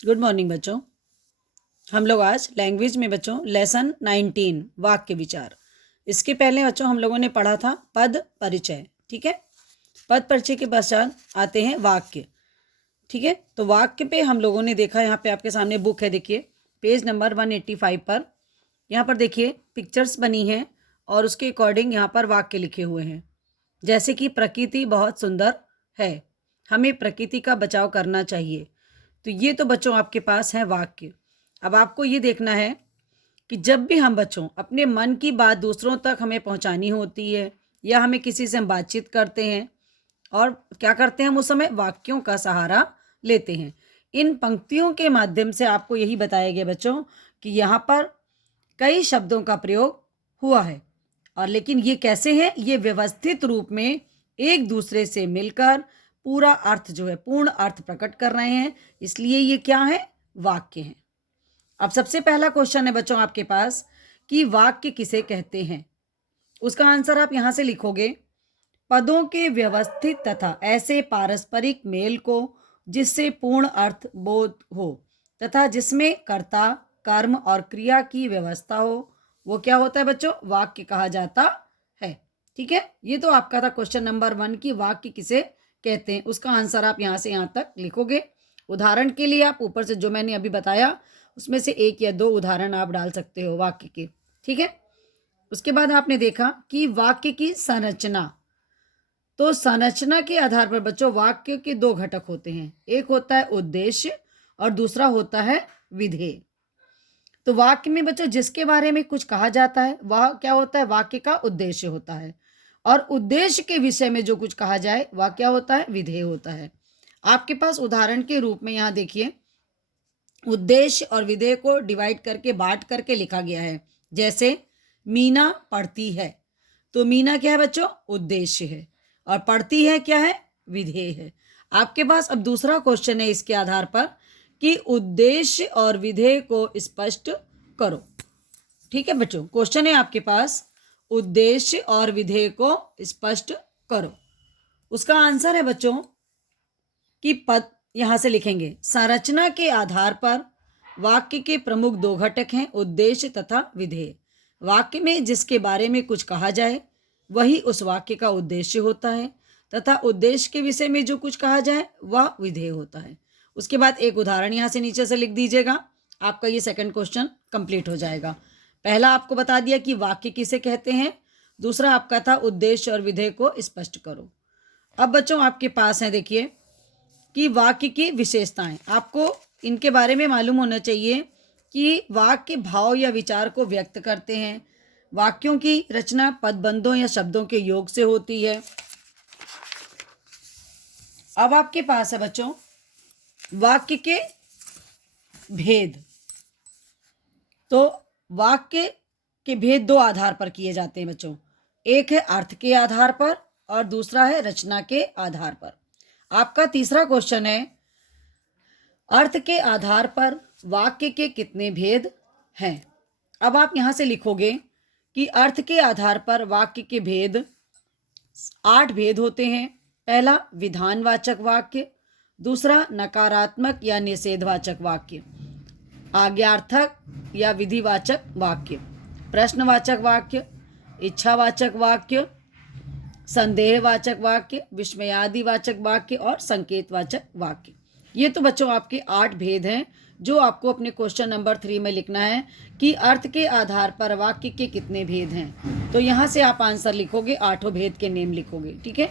Good morning बच्चों। हम लोग आज लैंग्वेज में बच्चों लेसन 19 वाक्य विचार। इसके पहले बच्चों हम लोगों ने पढ़ा था पद परिचय। ठीक है, पद परिचय के पश्चात आते हैं वाक्य। ठीक है, तो वाक्य पे हम लोगों ने देखा, यहाँ पे आपके सामने बुक है, देखिए पेज नंबर 185 पर। यहाँ पर देखिए पिक्चर्स बनी हैं और उसके अकॉर्डिंग यहाँ पर वाक्य लिखे हुए हैं। जैसे कि प्रकृति बहुत सुंदर है, हमें प्रकृति का बचाव करना चाहिए। तो ये तो बच्चों आपके पास है वाक्य। अब आपको ये देखना है कि जब भी हम बच्चों अपने मन की बात दूसरों तक हमें पहुंचानी होती है या हमें किसी से हम बातचीत करते हैं और क्या करते हैं हम उस समय वाक्यों का सहारा लेते हैं। इन पंक्तियों के माध्यम से आपको यही बताया गया बच्चों कि यहाँ पर कई शब्दों का प्रयोग हुआ है, और लेकिन ये कैसे है, ये व्यवस्थित रूप में एक दूसरे से मिलकर पूरा अर्थ जो है, पूर्ण अर्थ प्रकट कर रहे हैं, इसलिए ये क्या है, वाक्य हैं। अब सबसे पहला क्वेश्चन है बच्चों आपके पास कि वाक्य किसे कहते हैं। उसका आंसर आप यहां से लिखोगे, पदों के व्यवस्थित तथा ऐसे पारस्परिक मेल को जिससे पूर्ण अर्थ बोध हो तथा जिसमें कर्ता कर्म और क्रिया की व्यवस्था हो, वो क्या होता है बच्चों, वाक्य कहा जाता है। ठीक है, ये तो आपका था क्वेश्चन नंबर 1 की वाक्य किसे कहते हैं। उसका आंसर आप यहां से यहां तक लिखोगे। उदाहरण के लिए आप ऊपर से जो मैंने अभी बताया उसमें से 1 या 2 उदाहरण आप डाल सकते हो वाक्य के। ठीक है, उसके बाद आपने देखा कि वाक्य की संरचना। तो संरचना के आधार पर बच्चों वाक्य के 2 घटक होते हैं, एक होता है उद्देश्य और दूसरा होता है विधेय। तो वाक्य में बच्चों जिसके बारे में कुछ कहा जाता है वह क्या होता है, वाक्य का उद्देश्य होता है, और उद्देश्य के विषय में जो कुछ कहा जाए वह क्या होता है, विधेय होता है। आपके पास उदाहरण के रूप में यहाँ देखिए उद्देश्य और विधेय को डिवाइड करके बांट करके लिखा गया है। जैसे मीना पढ़ती है, तो मीना क्या है बच्चों, उद्देश्य है, और पढ़ती है क्या है, विधेय है। आपके पास अब दूसरा क्वेश्चन है इसके आधार पर कि उद्देश्य और विधेय को स्पष्ट करो। ठीक है बच्चों, क्वेश्चन है आपके पास उद्देश्य और विधेय को स्पष्ट करो। उसका आंसर है बच्चों कि पद यहां से लिखेंगे, संरचना के आधार पर वाक्य के प्रमुख 2 घटक हैं, उद्देश्य तथा विधेय। वाक्य में जिसके बारे में कुछ कहा जाए वही उस वाक्य का उद्देश्य होता है तथा उद्देश्य के विषय में जो कुछ कहा जाए वह विधेय होता है। उसके बाद एक उदाहरण यहाँ से नीचे से लिख दीजिएगा, आपका ये सेकंड क्वेश्चन कंप्लीट हो जाएगा। पहला आपको बता दिया कि वाक्य किसे कहते हैं, दूसरा आपका था उद्देश्य और विधेय को स्पष्ट करो। अब बच्चों आपके पास है देखिए कि वाक्य की विशेषताएं, आपको इनके बारे में मालूम होना चाहिए कि वाक्य भाव या विचार को व्यक्त करते हैं। वाक्यों की रचना पदबंधों या शब्दों के योग से होती है। अब आपके पास है बच्चों वाक्य के भेद। तो वाक्य के भेद 2 आधार पर किए जाते हैं बच्चों, एक है अर्थ के आधार पर और दूसरा है रचना के आधार पर। आपका तीसरा क्वेश्चन है अर्थ के आधार पर वाक्य के कितने भेद हैं। अब आप यहां से लिखोगे कि अर्थ के आधार पर वाक्य के भेद 8 भेद होते हैं। पहला विधानवाचक वाक्य, दूसरा नकारात्मक या निषेधवाचक वाक्य, आज्ञार्थक या विधिवाचक वाक्य, प्रश्नवाचक वाक्य, इच्छावाचक वाक्य, संदेहवाचक वाक्य, विस्मयादिवाचक वाक्य और संकेतवाचक वाक्य। ये तो बच्चों आपके 8 भेद हैं जो आपको अपने क्वेश्चन नंबर 3 में लिखना है कि अर्थ के आधार पर वाक्य के कितने भेद हैं। तो यहाँ से आप आंसर लिखोगे, 8 भेद के नेम लिखोगे। ठीक है,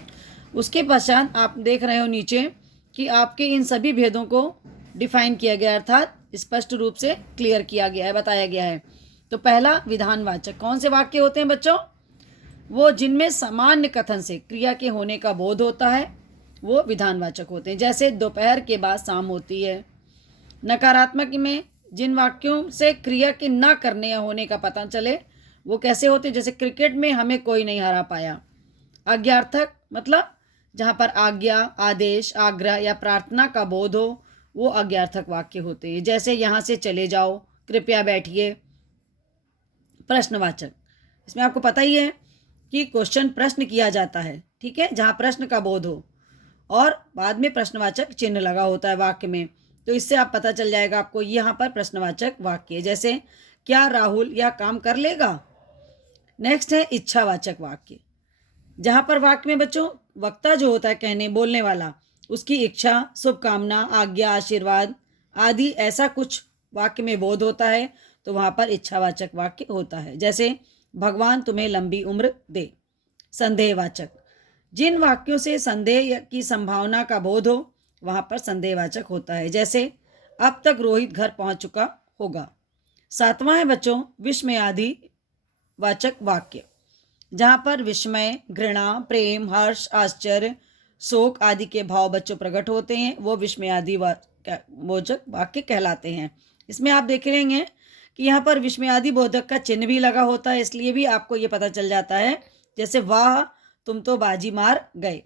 उसके पश्चात आप देख रहे हो नीचे कि आपके इन सभी भेदों को डिफाइन किया गया, अर्थात स्पष्ट रूप से क्लियर किया गया है, बताया गया है। तो पहला विधानवाचक, कौन से वाक्य होते हैं बच्चों, वो जिनमें सामान्य कथन से क्रिया के होने का बोध होता है वो विधानवाचक होते हैं। जैसे दोपहर के बाद शाम होती है। नकारात्मक में जिन वाक्यों से क्रिया के न करने या होने का पता चले वो कैसे होते हैं, जैसे क्रिकेट में हमें कोई नहीं हरा पाया। आज्ञार्थक मतलब जहाँ पर आज्ञा, आदेश, आग्रह या प्रार्थना का बोध हो वो आज्ञार्थक वाक्य होते हैं। जैसे यहाँ से चले जाओ, कृपया बैठिए। प्रश्नवाचक, इसमें आपको पता ही है कि क्वेश्चन प्रश्न किया जाता है, ठीक है, जहाँ प्रश्न का बोध हो और बाद में प्रश्नवाचक चिन्ह लगा होता है वाक्य में। तो इससे आप पता चल जाएगा आपको यहाँ पर प्रश्नवाचक वाक्य, जैसे क्या राहुल यह काम कर लेगा। नेक्स्ट है इच्छावाचक वाक्य, जहाँ पर वाक्य में बच्चों वक्ता जो होता है कहने बोलने वाला, उसकी इच्छा, शुभकामना, आज्ञा, आशीर्वाद आदि ऐसा कुछ वाक्य में बोध होता है, तो वहाँ पर इच्छावाचक वाक्य होता है। जैसे भगवान तुम्हें लंबी उम्र दे। संदेहवाचक, जिन वाक्यों से संदेह की संभावना का बोध हो वहाँ पर संदेहवाचक होता है। जैसे अब तक रोहित घर पहुँच चुका होगा। 7वां है बच्चों विस्मयादि वाचक वाक्य, जहाँ पर विस्मय, घृणा, प्रेम, हर्ष, आश्चर्य, शोक आदि के भाव बच्चों प्रकट होते हैं, वो विस्मयादि वाचक वाक्य कहलाते हैं। इसमें आप देख लेंगे कि यहाँ पर विस्मयादि बोधक का चिन्ह भी लगा होता है, इसलिए भी आपको ये पता चल जाता है। जैसे वाह तुम तो बाजी मार गए।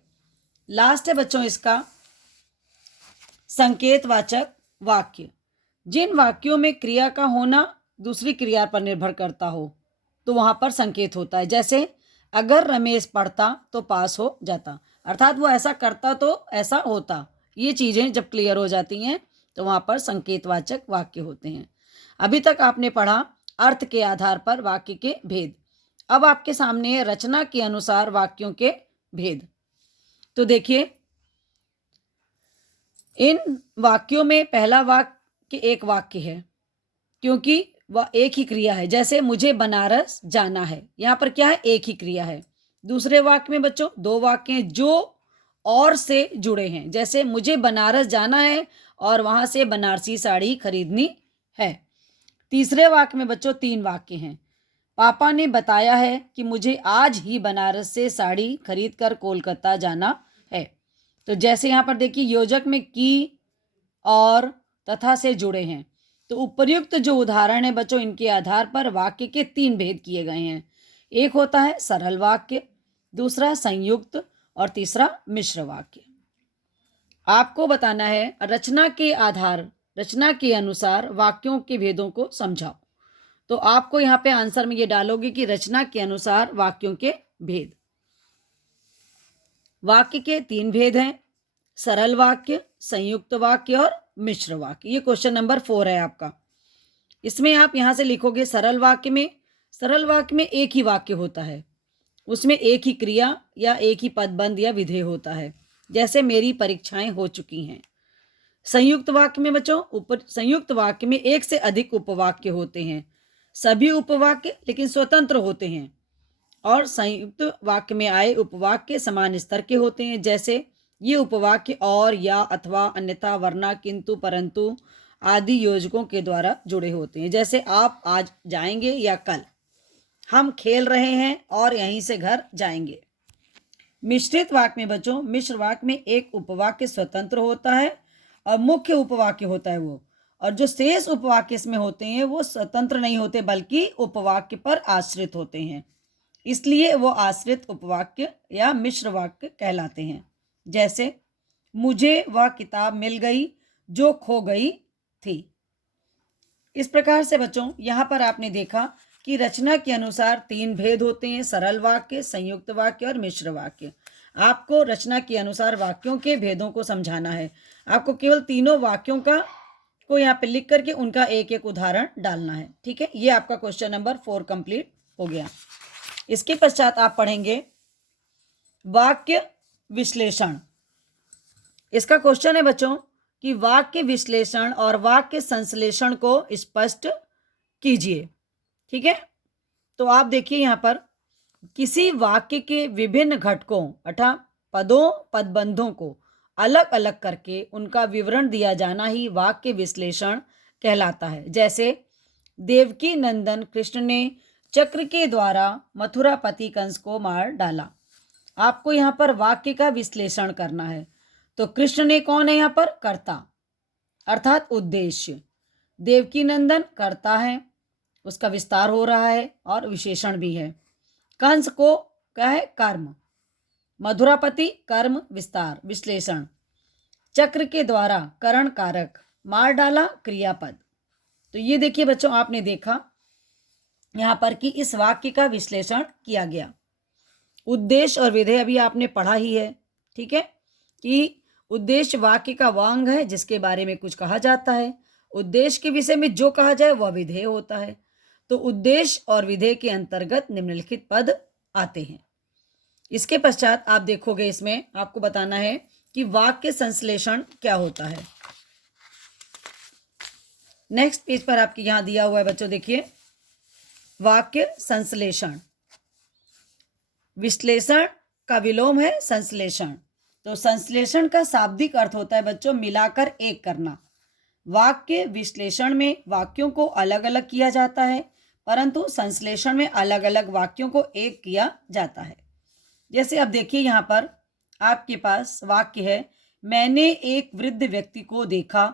लास्ट है बच्चों इसका संकेतवाचक वाक्य, जिन वाक्यों में क्रिया का होना दूसरी क्रिया पर निर्भर करता हो तो वहाँ पर संकेत होता है। जैसे अगर रमेश पढ़ता तो पास हो जाता, अर्थात वो ऐसा करता तो ऐसा होता। ये चीज़ें जब क्लियर हो जाती हैं तो वहाँ पर संकेतवाचक वाक्य होते हैं। अभी तक आपने पढ़ा अर्थ के आधार पर वाक्य के भेद। अब आपके सामने है रचना के अनुसार वाक्यों के भेद। तो देखिए इन वाक्यों में पहला वाक्य एक वाक्य है क्योंकि वह एक ही क्रिया है। जैसे मुझे बनारस जाना है, यहाँ पर क्या है, एक ही क्रिया है। दूसरे वाक्य में बच्चों 2 वाक्य हैं जो और से जुड़े हैं। जैसे मुझे बनारस जाना है और वहाँ से बनारसी साड़ी खरीदनी है। तीसरे वाक्य में बच्चों 3 वाक्य हैं। पापा ने बताया है कि मुझे आज ही बनारस से साड़ी खरीद कर कोलकाता जाना है। तो जैसे यहाँ पर देखिए योजक में की और तथा से जुड़े हैं। तो उपर्युक्त जो उदाहरण है बच्चों इनके आधार पर वाक्य के 3 भेद किए गए हैं। एक होता है सरल वाक्य, दूसरा संयुक्त और तीसरा मिश्र वाक्य। आपको बताना है रचना के अनुसार वाक्यों के भेदों को समझाओ। तो आपको यहाँ पे आंसर में ये डालोगे कि रचना के अनुसार वाक्यों के भेद। वाक्य के 3 भेद हैं, सरल वाक्य, संयुक्त वाक्य और मिश्र वाक्य। ये क्वेश्चन नंबर 4 है आपका। इसमें आप यहाँ से लिखोगे सरल वाक्य में एक ही वाक्य होता है, उसमें एक ही क्रिया या एक ही पदबंध या विधेय होता है। जैसे मेरी परीक्षाएं हो चुकी हैं। संयुक्त वाक्य में बच्चों संयुक्त वाक्य में एक से अधिक उपवाक्य होते हैं, सभी उपवाक्य लेकिन स्वतंत्र होते हैं। और संयुक्त वाक्य में आए उपवाक्य समान स्तर के होते हैं। जैसे ये उपवाक्य और, या, अथवा, अन्यथा, वरना, किंतु, परंतु आदि योजकों के द्वारा जुड़े होते हैं। जैसे आप आज जाएंगे या कल, हम खेल रहे हैं और यहीं से घर जाएंगे। मिश्रित वाक्य में बच्चों मिश्र वाक्य में एक उपवाक्य स्वतंत्र होता है और मुख्य उपवाक्य होता है वो, और जो शेष उपवाक्य इसमें होते हैं वो स्वतंत्र नहीं होते बल्कि उपवाक्य पर आश्रित होते हैं, इसलिए वो आश्रित उपवाक्य या मिश्र वाक्य कहलाते हैं। जैसे मुझे वह किताब मिल गई जो खो गई थी। इस प्रकार से बच्चों यहाँ पर आपने देखा कि रचना के अनुसार 3 भेद होते हैं, सरल वाक्य, संयुक्त वाक्य और मिश्र वाक्य। आपको रचना के अनुसार वाक्यों के भेदों को समझाना है। आपको केवल तीनों वाक्यों को यहाँ पे लिख करके उनका एक एक उदाहरण डालना है। ठीक है, ये आपका क्वेश्चन नंबर 4 कंप्लीट हो गया। इसके पश्चात आप पढ़ेंगे वाक्य विश्लेषण। इसका क्वेश्चन है बच्चों कि वाक्य विश्लेषण और वाक्य संश्लेषण को स्पष्ट कीजिए। ठीक है, तो आप देखिए यहाँ पर किसी वाक्य के विभिन्न घटकों अर्थात पदों पदबंधों को अलग अलग करके उनका विवरण दिया जाना ही वाक्य विश्लेषण कहलाता है। जैसे देवकी नंदन कृष्ण ने चक्र के द्वारा मथुरापति कंस को मार डाला। आपको यहाँ पर वाक्य का विश्लेषण करना है। तो कृष्ण ने कौन है यहाँ पर, कर्ता अर्थात उद्देश्य। देवकी नंदन कर्ता है, उसका विस्तार हो रहा है और विशेषण भी है। कंस को क्या है, कर्म। मधुरापति कर्म विस्तार विश्लेषण। चक्र के द्वारा करण कारक। मार डाला क्रियापद। तो ये देखिए बच्चों आपने देखा यहाँ पर कि इस वाक्य का विश्लेषण किया गया। उद्देश्य और विधेय अभी आपने पढ़ा ही है। ठीक है, कि उद्देश्य वाक्य का वह अंग है जिसके बारे में कुछ कहा जाता है। उद्देश्य के विषय में जो कहा जाए वह विधेय होता है। तो उद्देश्य और विधेय के अंतर्गत निम्नलिखित पद आते हैं। इसके पश्चात आप देखोगे, इसमें आपको बताना है कि वाक्य संश्लेषण क्या होता है। नेक्स्ट पेज पर आपके यहां दिया हुआ है बच्चों, देखिए, वाक्य संश्लेषण। विश्लेषण का विलोम है संश्लेषण। तो संश्लेषण का शाब्दिक अर्थ होता है बच्चों मिलाकर एक करना। वाक्य विश्लेषण में वाक्यों को अलग अलग किया जाता है, परंतु संश्लेषण में अलग अलग वाक्यों को एक किया जाता है। जैसे अब देखिए, यहाँ पर आपके पास वाक्य है, मैंने एक वृद्ध व्यक्ति को देखा।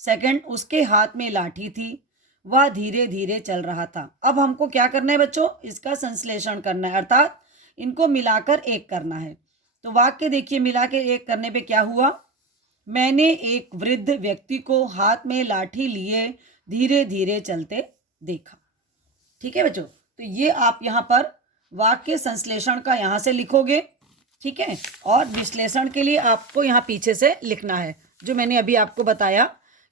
सेकंड, उसके हाथ में लाठी थी, वह धीरे धीरे चल रहा था। अब हमको क्या करना है बच्चों, इसका संश्लेषण करना है, अर्थात इनको मिलाकर एक करना है। तो वाक्य देखिए, मिलाकर एक करने पे क्या हुआ, मैंने एक वृद्ध व्यक्ति को हाथ में लाठी लिए धीरे धीरे चलते देखा। ठीक है बच्चों, तो ये आप यहाँ पर वाक्य संश्लेषण का यहाँ से लिखोगे, ठीक है। और विश्लेषण के लिए आपको यहाँ पीछे से लिखना है, जो मैंने अभी आपको बताया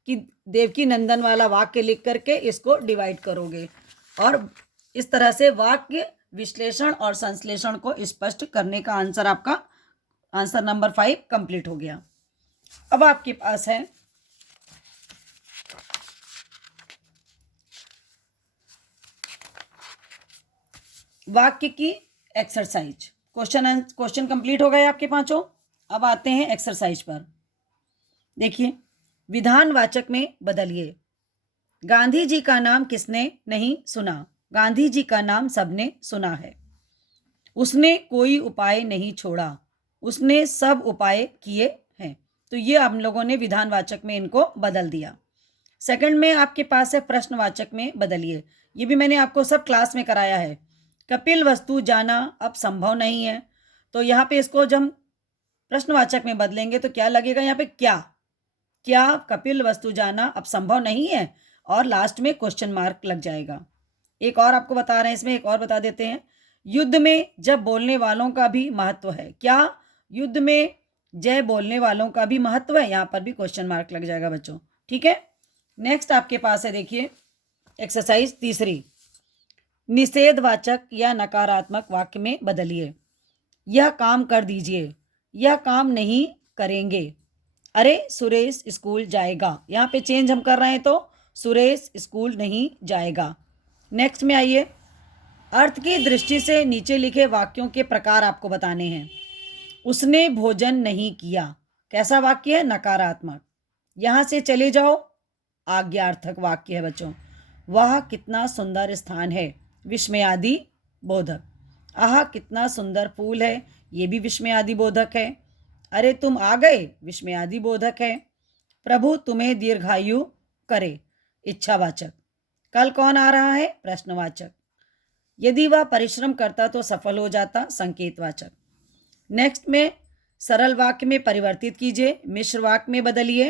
कि देवकी नंदन वाला वाक्य लिख करके इसको डिवाइड करोगे, और इस तरह से वाक्य विश्लेषण और संश्लेषण को स्पष्ट करने का आंसर आपका आंसर नंबर 5 कंप्लीट हो गया। अब आपके पास है वाक्य की एक्सरसाइज। क्वेश्चन कंप्लीट हो गए आपके पांचों। अब आते हैं एक्सरसाइज पर। देखिए, विधानवाचक में बदलिए। गांधी जी का नाम किसने नहीं सुना? गांधी जी का नाम सबने सुना है। उसने कोई उपाय नहीं छोड़ा, उसने सब उपाय किए हैं। तो ये हम लोगों ने विधानवाचक में इनको बदल दिया। सेकंड में आपके पास है प्रश्नवाचक में बदलिए। ये भी मैंने आपको सब क्लास में कराया है। कपिल वस्तु जाना अब संभव नहीं है, तो यहाँ पे इसको जब हम प्रश्नवाचक में बदलेंगे तो क्या लगेगा, यहाँ पे क्या कपिल वस्तु जाना अब संभव नहीं है, और लास्ट में क्वेश्चन मार्क लग जाएगा। एक और आपको बता रहे हैं, इसमें एक और बता देते हैं। युद्ध में जब बोलने वालों का भी महत्व है। क्या युद्ध में जय बोलने वालों का भी महत्व है? यहाँ पर भी क्वेश्चन मार्क लग जाएगा बच्चों, ठीक है। नेक्स्ट आपके पास है, देखिए, एक्सरसाइज तीसरी। निषेधवाचक या नकारात्मक वाक्य में बदलिए। यह काम कर दीजिए, यह काम नहीं करेंगे। अरे सुरेश स्कूल जाएगा, यहाँ पे चेंज हम कर रहे हैं, तो सुरेश स्कूल नहीं जाएगा। नेक्स्ट में आइए, अर्थ की दृष्टि से नीचे लिखे वाक्यों के प्रकार आपको बताने हैं। उसने भोजन नहीं किया, कैसा वाक्य है? नकारात्मक। यहाँ से चले जाओ, आज्ञार्थक वाक्य है बच्चों। वह कितना सुंदर स्थान है, विस्मयादि बोधक। आह कितना सुंदर फूल है, ये भी विस्मयादि बोधक है। अरे तुम आ गए, विस्मयादि बोधक है। प्रभु तुम्हें दीर्घायु करे, इच्छावाचक। कल कौन आ रहा है? प्रश्नवाचक। यदि वह परिश्रम करता तो सफल हो जाता, संकेतवाचक। नेक्स्ट में सरल वाक्य में परिवर्तित कीजिए, मिश्र वाक्य में बदलिए।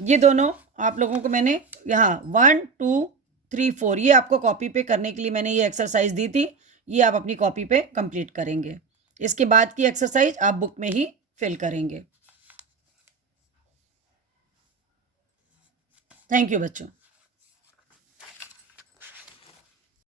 ये दोनों आप लोगों को मैंने यहाँ 1 2 3 4 ये आपको कॉपी पे करने के लिए मैंने ये एक्सरसाइज दी थी, ये आप अपनी कॉपी पे कंप्लीट करेंगे। इसके बाद की एक्सरसाइज आप बुक में ही फिल करेंगे। थैंक यू बच्चों।